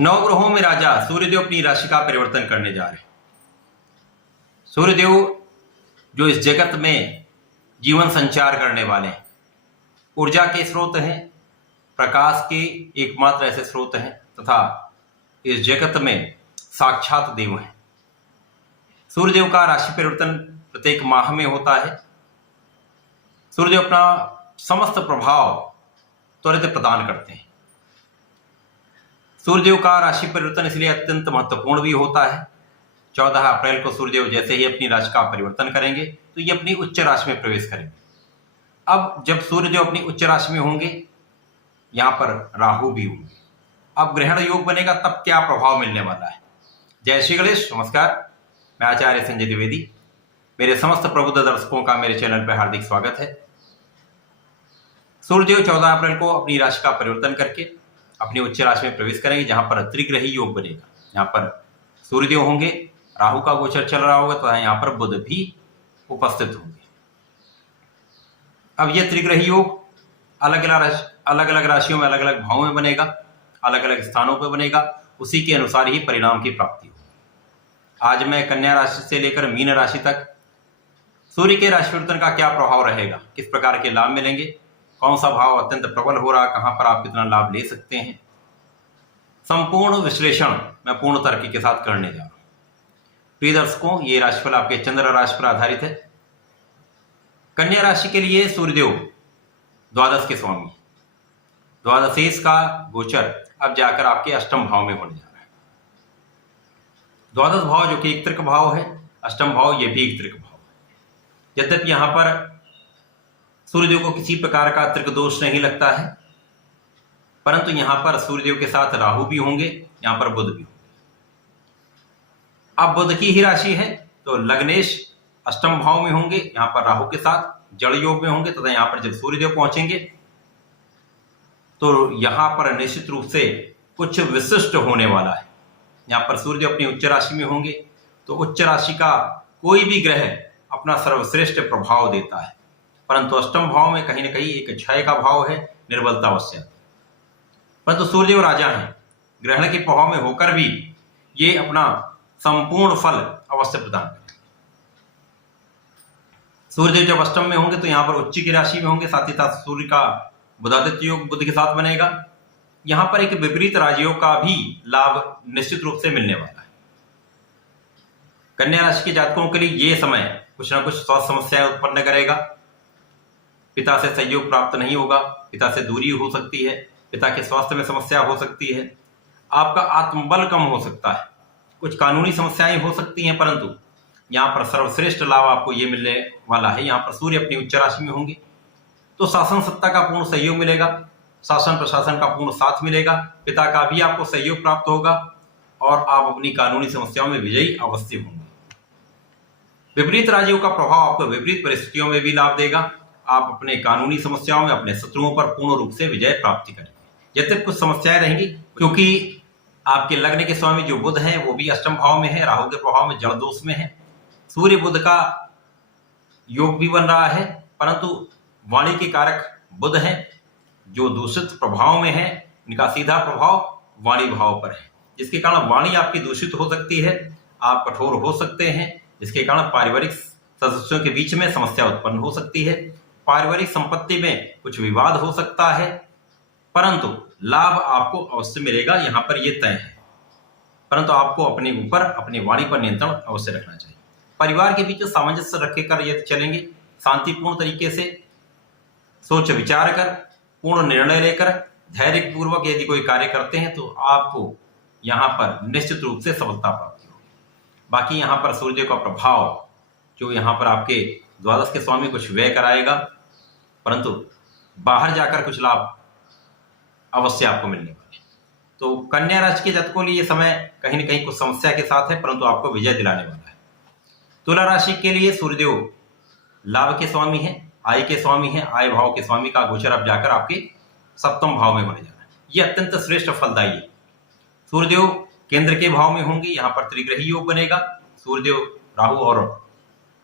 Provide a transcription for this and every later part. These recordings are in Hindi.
नवग्रहों में राजा सूर्यदेव अपनी राशि का परिवर्तन करने जा रहे हैं। सूर्यदेव जो इस जगत में जीवन संचार करने वाले हैं, ऊर्जा के स्रोत हैं, प्रकाश के एकमात्र ऐसे स्रोत हैं तथा इस जगत में साक्षात देव हैं। सूर्यदेव का राशि परिवर्तन प्रत्येक माह में होता है। सूर्यदेव अपना समस्त प्रभाव त्वरित प्रदान करते हैं। सूर्यदेव का राशि परिवर्तन इसलिए अत्यंत महत्वपूर्ण भी होता है। 14 अप्रैल को सूर्यदेव जैसे ही अपनी राशि का परिवर्तन करेंगे तो ये अपनी उच्च राशि में प्रवेश करेंगे। अब जब सूर्यदेव अपनी उच्च राशि में होंगे, यहाँ पर राहु भी होंगे, अब ग्रहण योग बनेगा, तब क्या प्रभाव मिलने वाला है। जय श्री गणेश, नमस्कार। मैं आचार्य संजय द्विवेदी, मेरे समस्त प्रबुद्ध दर्शकों का मेरे चैनल पर हार्दिक स्वागत है। सूर्यदेव 14 अप्रैल को अपनी राशि का परिवर्तन करके अपनी उच्च राशि में प्रवेश करेंगे, जहां पर त्रिग्रही योग बनेगा। यहाँ पर सूर्यदेव होंगे, राहु का गोचर चल रहा होगा, तो यहाँ पर बुध भी उपस्थित होंगे। अब यह त्रिग्रही योग अलग अलग राशियों में अलग अलग भावों में बनेगा, अलग अलग स्थानों पर बनेगा, उसी के अनुसार ही परिणाम की प्राप्ति होगी। आज मैं कन्या राशि से लेकर मीन राशि तक सूर्य के राशि परिवर्तन का क्या प्रभाव रहेगा, किस प्रकार के लाभ मिलेंगे, कौन सा भाव अत्यंत प्रबल हो रहा है, कहां पर आप कितना लाभ ले सकते हैं, संपूर्ण विश्लेषण मैं पूर्ण तर्क के साथ करने जा रहा हूं। प्रिय दर्शकों, ये राशिफल आपके चंद्र राशि पर आधारित है। कन्या राशि के लिए सूर्यदेव द्वादश के स्वामी, द्वादशेश का गोचर अब जाकर आपके अष्टम भाव में होने जा रहा है। द्वादश भाव जो कि एक त्रिक भाव है, अष्टम भाव ये भी एक त्रिक भाव है। यद्यपि यहां पर सूर्यदेव को किसी प्रकार का त्रिक दोष नहीं लगता है, परंतु यहां पर सूर्यदेव के साथ राहु भी होंगे, यहां पर बुध भी होंगे। अब बुध की ही राशि है तो लग्नेश अष्टम भाव में होंगे, यहां पर राहु के साथ जड़ योग में होंगे, तथा यहां पर जब सूर्यदेव पहुंचेंगे तो यहां पर निश्चित रूप से कुछ विशिष्ट होने वाला है। यहां पर सूर्यदेव अपनी उच्च राशि में होंगे तो उच्च राशि का कोई भी ग्रह अपना सर्वश्रेष्ठ प्रभाव देता है, परंतु अष्टम भाव में कहीं ना कहीं एक क्षय का भाव है, निर्बलता अवश्य। परंतु सूर्यदेव राजा हैं, ग्रहण के प्रभाव में होकर भी ये अपना संपूर्ण फल अवश्य प्रदान करेंगे। सूर्यदेव जब अष्टम में होंगे तो यहां पर उच्च की राशि में होंगे, साथ ही साथ सूर्य का बुधादित्य योग बुध के साथ बनेगा। यहां पर एक विपरीत राजयोग का भी लाभ निश्चित रूप से मिलने वाला है। कन्या राशि के जातकों के लिए यह समय कुछ ना कुछ स्वास्थ्य समस्याएं उत्पन्न करेगा। पिता से सहयोग प्राप्त नहीं होगा, पिता से दूरी हो सकती है, पिता के स्वास्थ्य में समस्या हो सकती है, आपका आत्मबल कम हो सकता है, कुछ कानूनी समस्याएं हो सकती हैं, परंतु यहाँ पर सर्वश्रेष्ठ लाभ आपको ये मिलने वाला है। यहाँ पर सूर्य अपनी उच्च राशि में होंगे तो शासन सत्ता का पूर्ण सहयोग मिलेगा, शासन प्रशासन का पूर्ण साथ मिलेगा, पिता का भी आपको सहयोग प्राप्त होगा और आप अपनी कानूनी समस्याओं में विजयी अवश्य होंगे। विपरीत राजयोग का प्रभाव आपको विपरीत परिस्थितियों में भी लाभ देगा। आप अपने कानूनी समस्याओं में अपने शत्रुओं पर पूर्ण रूप से विजय प्राप्ति करेंगे। यद्यपि कुछ समस्याएं रहेंगी, क्योंकि आपके लग्न के स्वामी जो बुध हैं वो भी अष्टम भाव में है, राहु के प्रभाव में जड़ दोष में है। सूर्य बुध का योग भी बन रहा है, परंतु वाणी के कारक बुध हैं जो दूषित प्रभाव में है, इनका सीधा प्रभाव वाणी भाव पर है, जिसके कारण वाणी आपकी दूषित हो सकती है, आप कठोर हो सकते हैं, जिसके कारण पारिवारिक सदस्यों के बीच में समस्या उत्पन्न हो सकती है, पारिवारिक संपत्ति में कुछ विवाद हो सकता है, परंतु लाभ आपको अवश्य मिलेगा, यहां पर यह तय है। परंतु आपको अपने ऊपर अपनी वाणी पर नियंत्रण अवश्य रखना चाहिए। परिवार के बीच सामंजस्य रखकर यदि चलेंगे, शांतिपूर्ण तरीके से सोच विचार कर पूर्ण निर्णय लेकर धैर्य पूर्वक यदि कोई कार्य करते हैं तो आपको यहाँ पर निश्चित रूप से सफलता प्राप्ति होगी। बाकी यहाँ पर सूर्य का प्रभाव जो यहाँ पर आपके द्वादश के स्वामी कुछ व्यय कराएगा, परंतु बाहर जाकर कुछ लाभ अवश्य आपको मिलने वाले। तो कन्या राशि के जातकों के लिए ये समय कहीं न कहीं कुछ समस्या के साथ है, परंतु आपको विजय दिलाने वाला है। तुला राशि के लिए सूर्यदेव लाभ के स्वामी है, आय के स्वामी है, आय भाव के स्वामी का गोचर अब जाकर आपके सप्तम भाव में होने जा रहा है। यह अत्यंत श्रेष्ठ फलदायी है। सूर्यदेव केंद्र के भाव में होंगे, यहाँ पर त्रिग्रही योग बनेगा। सूर्यदेव राहु और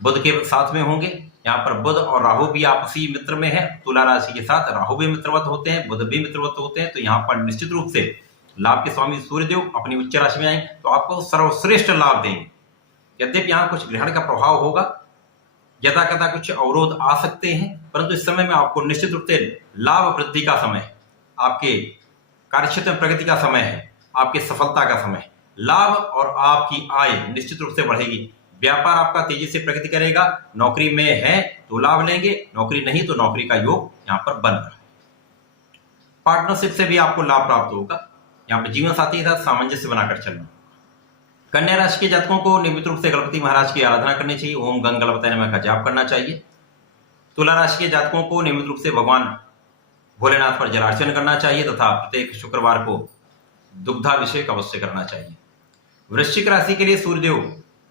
बुध के साथ में होंगे, यहाँ पर बुध और राहु भी आपसी मित्र में है। तुला राशि के साथ राहु भी मित्रवत होते हैं, बुध भी मित्रवत होते हैं, तो यहाँ पर निश्चित रूप से लाभ के स्वामी सूर्यदेव अपनी उच्च राशि में आएंगे तो आपको सर्वश्रेष्ठ लाभ देंगे। यद्यपि यहाँ कुछ ग्रहण का प्रभाव होगा, यदा कदा कुछ अवरोध आ सकते हैं, परंतु इस समय में आपको निश्चित रूप से लाभ वृद्धि का समय है, आपके कार्यक्षेत्र में प्रगति का समय है, आपकी सफलता का समय है। लाभ और आपकी आय निश्चित रूप से बढ़ेगी। व्यापार आपका तेजी से प्रगति करेगा। नौकरी में है तो लाभ लेंगे, नौकरी नहीं तो नौकरी का योग यहाँ पर बन रहा है। पार्टनरशिप से भी आपको लाभ प्राप्त होगा। यहाँ पर जीवन साथी के साथ सामंजस्य बनाकर चलना। कन्या राशि के जातकों को नियमित रूप से गणपति महाराज की आराधना करनी चाहिए। ओम गंग गणपतये नमः का जाप करना चाहिए। तुला राशि के जातकों को नियमित रूप से भगवान भोलेनाथ पर जलार्चन करना चाहिए तथा प्रत्येक शुक्रवार को दुग्धाभिषेक अवश्य करना चाहिए। वृश्चिक राशि के लिए सूर्यदेव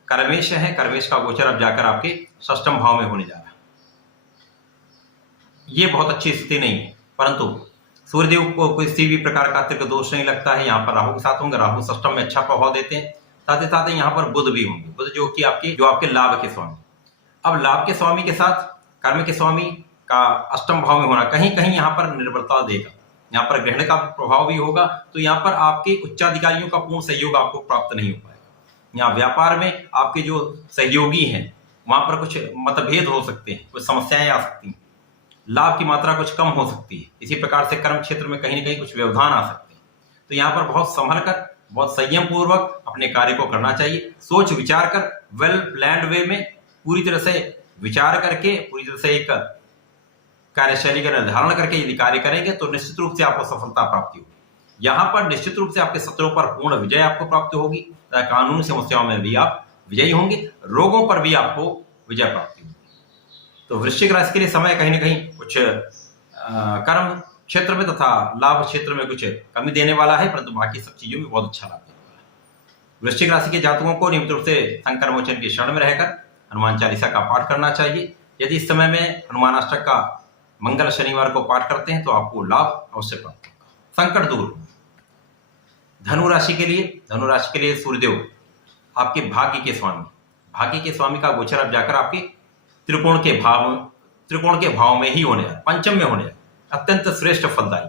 कर्मेश है। कर्मेश का गोचर अब जाकर आपके षष्ठम भाव में होने जा रहा है। ये बहुत अच्छी स्थिति नहीं है, परंतु सूर्यदेव को किसी भी प्रकार का अतिरिक्त दोष नहीं लगता है। यहाँ पर राहु के साथ होंगे, राहु षष्ठम में अच्छा प्रभाव देते हैं। साथ ही साथ यहाँ पर बुध भी होंगे, बुध जो कि आपके लाभ के स्वामी। अब लाभ के स्वामी के साथ कर्म के स्वामी का अष्टम भाव में होना कहीं कहीं यहाँ पर निर्भरता देगा। यहाँ पर ग्रहण का प्रभाव भी होगा, तो यहाँ पर आपके उच्चाधिकारियों का पूर्ण सहयोग आपको प्राप्त नहीं हो पाएगा। यहाँ व्यापार में आपके जो सहयोगी हैं वहां पर कुछ मतभेद हो सकते हैं, कुछ समस्याएं आ सकती हैं, लाभ की मात्रा कुछ कम हो सकती है। इसी प्रकार से कर्म क्षेत्र में कहीं न कहीं कुछ व्यवधान आ सकते हैं। तो यहाँ पर बहुत संभल कर, बहुत संयम पूर्वक अपने कार्य को करना चाहिए। सोच विचार कर, वेल प्लान्ड वे में पूरी तरह से विचार करके, पूरी तरह से एक कार्यशैली का निर्धारण करके यदि कार्य करेंगे तो निश्चित रूप से आपको सफलता प्राप्ति होगी। यहाँ पर निश्चित रूप से आपके शत्रुओं पर पूर्ण विजय आपको प्राप्त होगी। कानूनी समस्याओं में भी आप विजयी होंगे, रोगों पर भी आपको विजय प्राप्ति होगी। तो वृश्चिक राशि के लिए समय कहीं ना कहीं कुछ कर्म क्षेत्र में तथा लाभ क्षेत्र में कुछ कमी देने वाला है, परंतु बाकी सब चीजों में बहुत अच्छा लाभ देने वाला है। वृश्चिक राशि के जातकों को नियमित रूप से संकर मोचन की शरण में रहकर हनुमान चालीसा का पाठ करना चाहिए। यदि इस समय में हनुमान अष्टक का मंगल शनिवार को पाठ करते हैं तो आपको लाभ अवश्य प्राप्त होगा, संकट दूर होगा। धनु राशि के लिए सूर्यदेव आपके भाग्य के स्वामी का गोचर अब जाकर आपके त्रिकोण के भाव में ही होने जा रहा है, पंचम में होने जा रहा है। अत्यंत श्रेष्ठ फलदायी।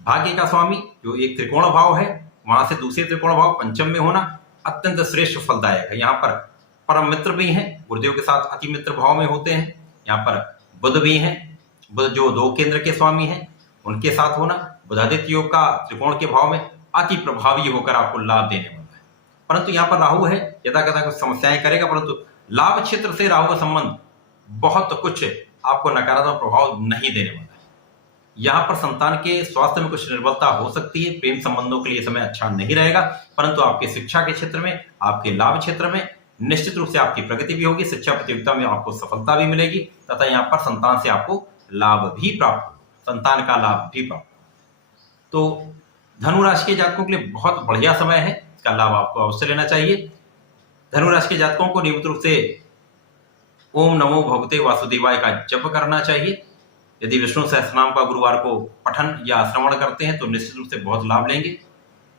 भाग्य का स्वामी जो एक त्रिकोण भाव है, वहां से दूसरे त्रिकोण भाव पंचम में होना अत्यंत श्रेष्ठ फलदायक है। यहाँ पर परम मित्र भी हैं, गुरुदेव के साथ अति मित्र भाव में होते हैं। यहाँ पर बुध भी हैं, बुध जो 2 केंद्र के स्वामी हैं, उनके साथ होना बुधादित्य योग का त्रिकोण के भाव में अति प्रभावी होकर आपको लाभ देने वाला है। परंतु यहाँ पर राहु है, यदा कदा कुछ समस्याएं करेगा, परंतु लाभ क्षेत्र से राहु का संबंध बहुत कुछ आपको नकारात्मक प्रभाव नहीं देने वाला है। यहाँ पर संतान के स्वास्थ्य में कुछ निर्बलता हो सकती है। प्रेम संबंधों के लिए समय अच्छा नहीं रहेगा, परंतु आपके शिक्षा के क्षेत्र में, आपके लाभ क्षेत्र में निश्चित रूप से आपकी प्रगति भी होगी। शिक्षा प्रतियोगिता में आपको सफलता भी मिलेगी तथा यहाँ पर संतान से आपको लाभ भी प्राप्त होगा, संतान का लाभ भी प्राप्त होगा। तो धनु राशि के जातकों के लिए बहुत बढ़िया समय है, इसका लाभ आपको अवश्य लेना चाहिए। धनु राशि के जातकों को नियमित रूप से ओम नमो भगवते वासुदेवाय का जप करना चाहिए। यदि विष्णु सहस्रनाम का गुरुवार को पठन या श्रवण करते हैं तो निश्चित रूप से बहुत लाभ लेंगे।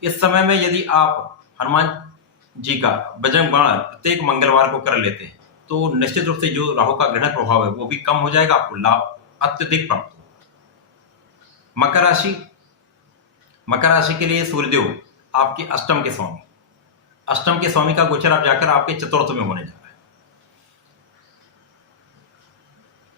इस समय में यदि आप हनुमान जी का बजरंग बाण प्रत्येक मंगलवार को कर लेते हैं तो निश्चित रूप से जो राहु का ग्रहण प्रभाव है वो भी कम हो जाएगा, आपको लाभ अत्यधिक प्राप्त होगा। मकर राशि के लिए सूर्यदेव आपके अष्टम के स्वामी का गोचर अब जाकर आपके चतुर्थ में होने जा रहा है।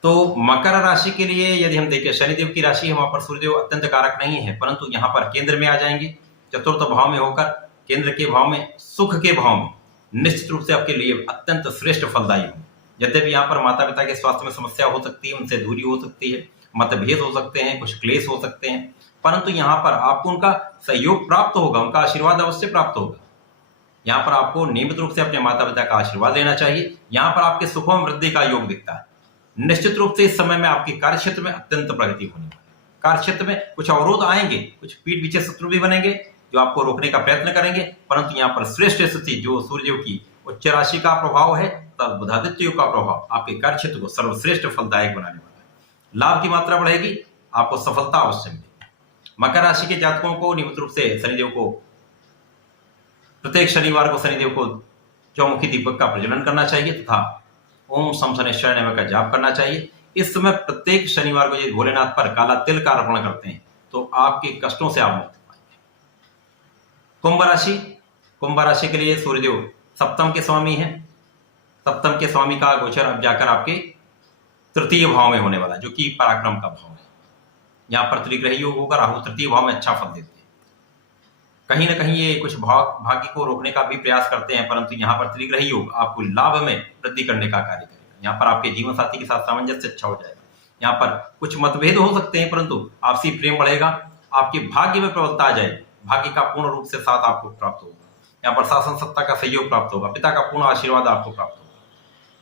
तो मकर राशि के लिए यदि हम देखें, शनिदेव की राशि है, वहां पर सूर्यदेव अत्यंत कारक नहीं है, परंतु यहाँ पर केंद्र में आ जाएंगे। चतुर्थ भाव में होकर केंद्र के भाव में, सुख के भाव में निश्चित रूप से आपके लिए अत्यंत श्रेष्ठ फलदायी होंगे। यद्यपि यहाँ पर माता पिता के स्वास्थ्य में समस्या हो सकती है, उनसे दूरी हो सकती है, मतभेद हो सकते हैं, कुछ क्लेश हो सकते हैं, परंतु यहाँ पर आपको उनका सहयोग प्राप्त होगा, उनका आशीर्वाद अवश्य प्राप्त होगा। यहाँ पर आपको नियमित रूप से अपने माता पिता का आशीर्वाद लेना चाहिए। यहाँ पर आपके सुखों में वृद्धि का योग दिखता है। निश्चित रूप से इस समय में आपके कार्य क्षेत्र में अत्यंत प्रगति होने वाली है। कार्य क्षेत्र में कुछ अवरोध आएंगे, कुछ पीठ पीछे शत्रु भी बनेंगे जो आपको रोकने का प्रयत्न करेंगे, परंतु यहाँ पर श्रेष्ठ स्थिति जो सूर्यदेव की उच्च राशि का प्रभाव है तब बुधादित्य योग का प्रभाव आपके कार्य क्षेत्र को सर्वश्रेष्ठ फलदायक बनाने वाला है। लाभ की मात्रा बढ़ेगी, आपको सफलता अवश्य मिलेगी। मकर राशि के जातकों को नियमित रूप से शनिदेव को प्रत्येक शनिवार को शनिदेव को चौमुखी दीपक का प्रज्वलन करना चाहिए तथा ओम शम शनैश्चराय नमः का जाप करना चाहिए। इस समय प्रत्येक शनिवार को यदि भोलेनाथ पर काला तिल का अर्पण करते हैं तो आपके कष्टों से आप मुक्त पाएंगे। कुंभ राशि के लिए सूर्यदेव सप्तम के स्वामी हैं। सप्तम के स्वामी का गोचर अब जाकर आपके तृतीय भाव में होने वाला, जो कि पराक्रम का भाव है। यहाँ पर त्रिग्रही योग होगा, राहु तृतीय भाव में अच्छा फल देते हैं। कहीं ना कहीं ये कुछ भाग्य को रोकने का भी प्रयास करते हैं, परंतु यहाँ पर त्रिग्रही योग आपको लाभ में वृद्धि करने का कार्य करेगा। यहाँ पर आपके जीवन साथी के साथ सामंजस्य अच्छा हो जाएगा। यहाँ पर कुछ मतभेद हो सकते हैं, परंतु आपसी प्रेम बढ़ेगा, आपके भाग्य में प्रबलता आ जाएगी, भाग्य का पूर्ण रूप से साथ आपको प्राप्त होगा। यहाँ पर शासन सत्ता का सहयोग प्राप्त होगा, पिता का पूर्ण आशीर्वाद आपको प्राप्त होगा।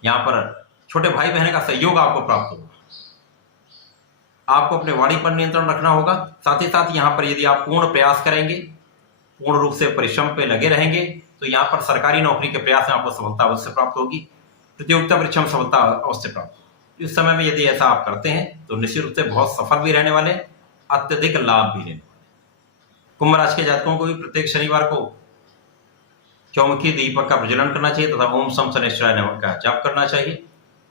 यहाँ पर छोटे भाई बहन का सहयोग आपको प्राप्त होगा। आपको अपने वाणी पर नियंत्रण रखना होगा। साथ ही साथ यहाँ पर यदि आप पूर्ण प्रयास करेंगे, पूर्ण रूप से परिश्रम पे लगे रहेंगे, तो यहाँ पर सरकारी नौकरी के प्रयास में आपको सफलता अवश्य प्राप्त होगी। प्रतियोगिता परीक्षा में सफलता अवश्य प्राप्त होगी। इस समय में यदि ऐसा आप करते हैं तो निश्चित रूप से बहुत सफल भी रहने वाले, अत्यधिक लाभ भी लेने वाले। कुंभ राशि के जातकों को भी प्रत्येक शनिवार को चौमुखी दीपक का प्रज्वलन करना चाहिए तथा ओम सम शनिश्चराय नमः का जाप करना चाहिए।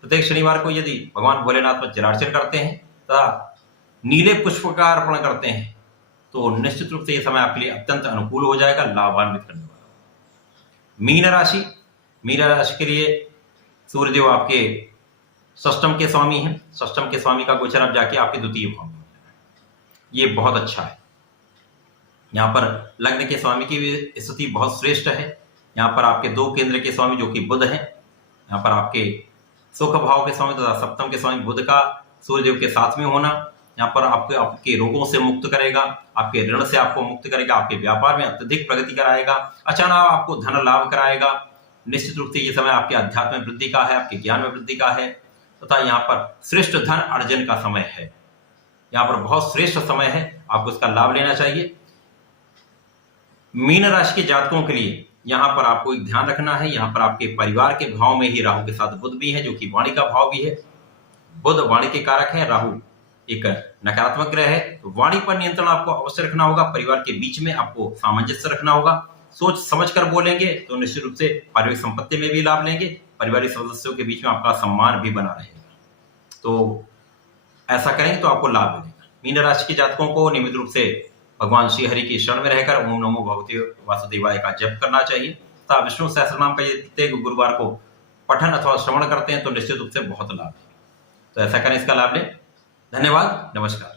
प्रत्येक शनिवार को यदि भगवान भोलेनाथ पर जलार्चन करते हैं तथा नीले पुष्प का अर्पण करते हैं तो निश्चित रूप से यह समय आपके लिए अत्यंत अनुकूल हो जाएगा, लाभान्वित करने वाला। मीन राशि के लिए सूर्यदेव आपके षष्टम के स्वामी हैं। षष्टम के स्वामी का गोचर अब जाके आपके द्वितीय भाव में, ये बहुत अच्छा है। यहाँ पर लग्न के स्वामी की स्थिति बहुत श्रेष्ठ है। यहाँ पर आपके 2 केंद्र के स्वामी जो कि बुध हैं, यहाँ पर आपके सुख भाव के स्वामी तथा सप्तम के स्वामी बुध का सूर्यदेव के साथ में होना यहाँ पर आपके रोगों से मुक्त करेगा, आपके ऋण से आपको मुक्त करेगा, आपके व्यापार में अत्यधिक प्रगति कराएगा, अचानक आपको धन लाभ कराएगा। निश्चित रूप से ये समय आपके अध्यात्म में वृद्धि का है, आपके ज्ञान में वृद्धि का है तथा यहाँ पर श्रेष्ठ धन अर्जन का समय है। यहाँ पर बहुत श्रेष्ठ समय है, आपको इसका लाभ लेना चाहिए। मीन राशि के जातकों के लिए यहाँ पर आपको एक ध्यान रखना है, यहाँ पर आपके परिवार के भाव में ही राहु के साथ बुध भी है, जो कि वाणी का भाव भी है। बुध वाणी के कारक है, राहु एक नकारात्मक ग्रह है, तो वाणी पर नियंत्रण आपको अवश्य रखना होगा। परिवार के बीच में आपको सामंजस्य रखना होगा। सोच समझ कर बोलेंगे तो निश्चित रूप से पारिवारिक संपत्ति में भी लाभ लेंगे, पारिवारिक सदस्यों के बीच में आपका सम्मान भी बना रहेगा। तो ऐसा करेंगे तो आपको लाभ मिलेगा। मीन राशि के जातकों को नियमित रूप से भगवान श्री हरि की शरण में रहकर ओम नमो भगवते वासुदेवाय का जप करना चाहिए तथा विष्णु सहस्त्रनाम का ये प्रत्येक गुरुवार को पठन अथवा श्रवण करते हैं तो निश्चित रूप से बहुत लाभ है। तो ऐसा करें, इसका लाभ लें। धन्यवाद, नमस्कार।